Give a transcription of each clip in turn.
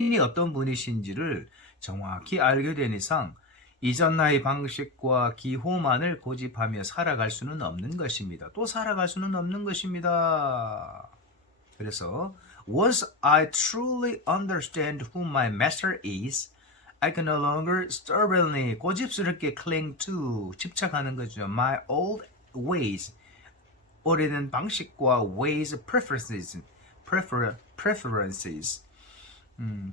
이 어떤 분이신지를 정확히 알게 된 이상 이전 나의 방식과 기호만을 고집하며 살아갈 수는 없는 것입니다. 또 살아갈 수는 없는 것입니다. 그래서 once I truly understand who my master is, I can no longer stubbornly 고집스럽게 cling to 집착하는 거죠. My old ways 오래된 방식과 ways preferences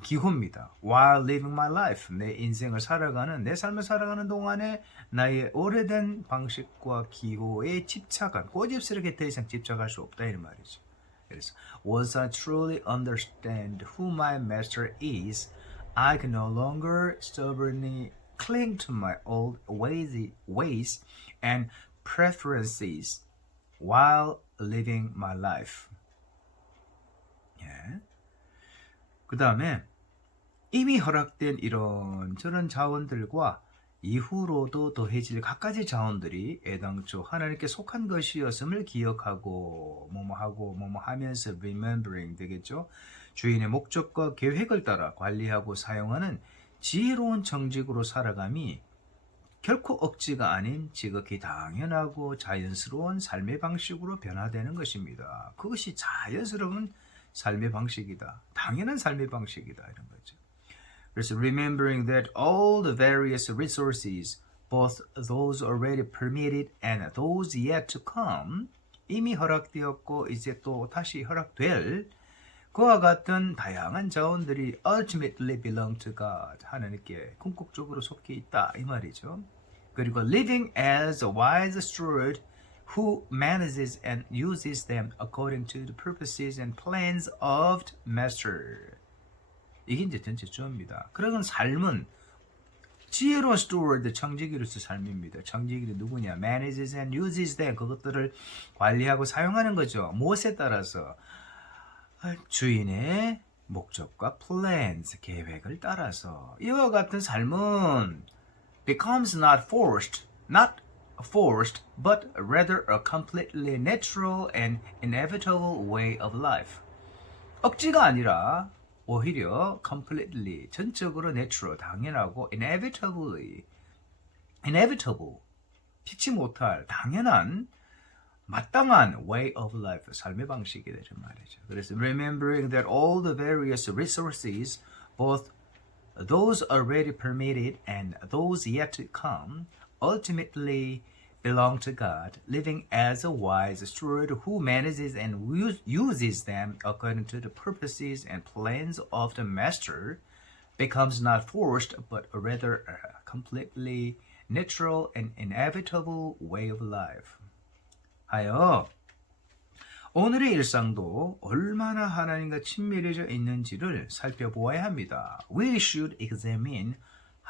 기호입니다. While living my life 내 인생을 살아가는 내 삶을 살아가는 동안에 나의 오래된 방식과 기호에 집착한 고집스럽게 더 이상 집착할 수 없다 이런 말이죠. 그래서 once I truly understand who my master is, I can no longer stubbornly cling to my old ways and preferences while living my life. 예. 그 다음에 이미 허락된 이런 저런 자원들과 이후로도 더해질 갖가지 자원들이 애당초 하나님께 속한 것이었음을 기억하고 뭐뭐 하면서 remembering 되겠죠. 주인의 목적과 계획을 따라 관리하고 사용하는 지혜로운 정직으로 살아감이 결코 억지가 아닌 지극히 당연하고 자연스러운 삶의 방식으로 변화되는 것입니다. 그것이 자연스러운 삶의 방식이다. 당연한 삶의 방식이다. 이런 거죠. 그래서 remembering that all the various resources, both those already permitted and those yet to come, 이미 허락되었고 이제 또 다시 허락될 그와 같은 다양한 자원들이 ultimately belong to God, 하나님께 궁극적으로 속해 있다 이 말이죠. 그리고 living as a wise steward who manages and uses them according to the purposes and plans of the master. 이게 이제 전체 주어입니다. 그런 삶은 지혜로운 스튜어드, 청지기로서 삶입니다. 청지기는 누구냐? manages and uses them. 그것들을 관리하고 사용하는 거죠. 무엇에 따라서? 주인의 목적과 plans, 계획을 따라서. 이와 같은 삶은 becomes not forced, but rather a completely natural and inevitable way of life. 억지가 아니라 오히려 completely, 전적으로 natural, 당연하고 inevitable, 피치 못할, 당연한, 마땅한 way of life, 삶의 방식이 되는 말이죠. 그래서 remembering that all the various resources, both those already permitted and those yet to come, ultimately belong to God, living as a wise steward who manages and uses them according to the purposes and plans of the master, becomes not forced but rather a completely natural and inevitable way of life. 하여 오늘의 일상도 얼마나 하나님과 친밀해져 있는지를 살펴보아야 합니다. We should examine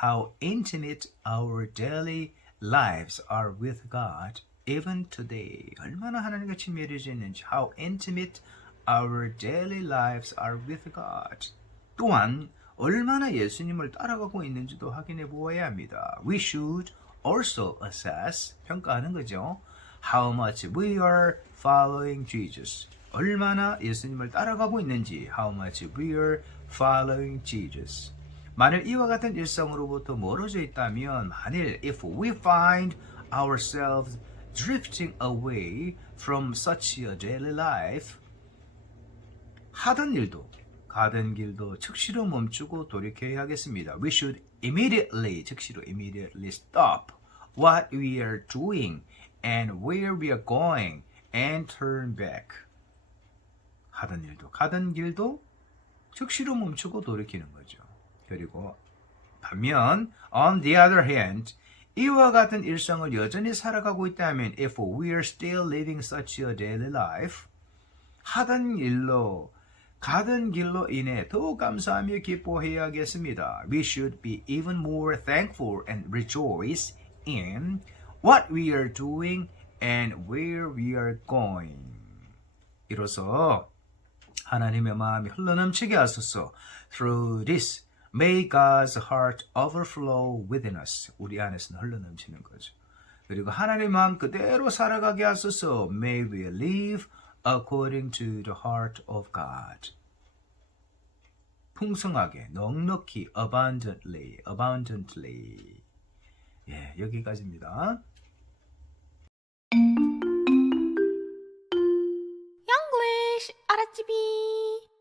how intimate our daily lives are with God even today. 얼마나 하나님과 친밀해져 있는지. How intimate our daily lives are with God. 또한 얼마나 예수님을 따라가고 있는지도 확인해 보아야 합니다. We should also assess, 평가하는 거죠. How much we are following Jesus. 얼마나 예수님을 따라가고 있는지. How much we are following Jesus. 만일 이와 같은 일상으로부터 멀어져 있다면, 만일 if we find ourselves drifting away from such a daily life, 하던 일도 가던 길도 즉시로 멈추고 돌이켜야 하겠습니다. We should immediately, 즉시로 immediately stop what we are doing and where we are going and turn back. 하던 일도 가던 길도 즉시로 멈추고 돌이키는 거죠. 그리고 반면 on the other hand, 이와 같은 일상을 여전히 살아가고 있다면 if we are still living such a daily life, 하던 일로 가던 길로 인해 더욱 감사하며 기뻐해야겠습니다. We should be even more thankful and rejoice in what we are doing and where we are going. 이로써 하나님의 마음이 흘러넘치게 하소서. Through this, may God's heart overflow within us. 우리 안에서는 흘러넘치는 거죠. 그리고 하나님의 마음 그대로 살아가게 하소서. May we live according to the heart of God. 풍성하게, 넉넉히, abundantly, abundantly. 예, 여기까지입니다. English, 알았지비?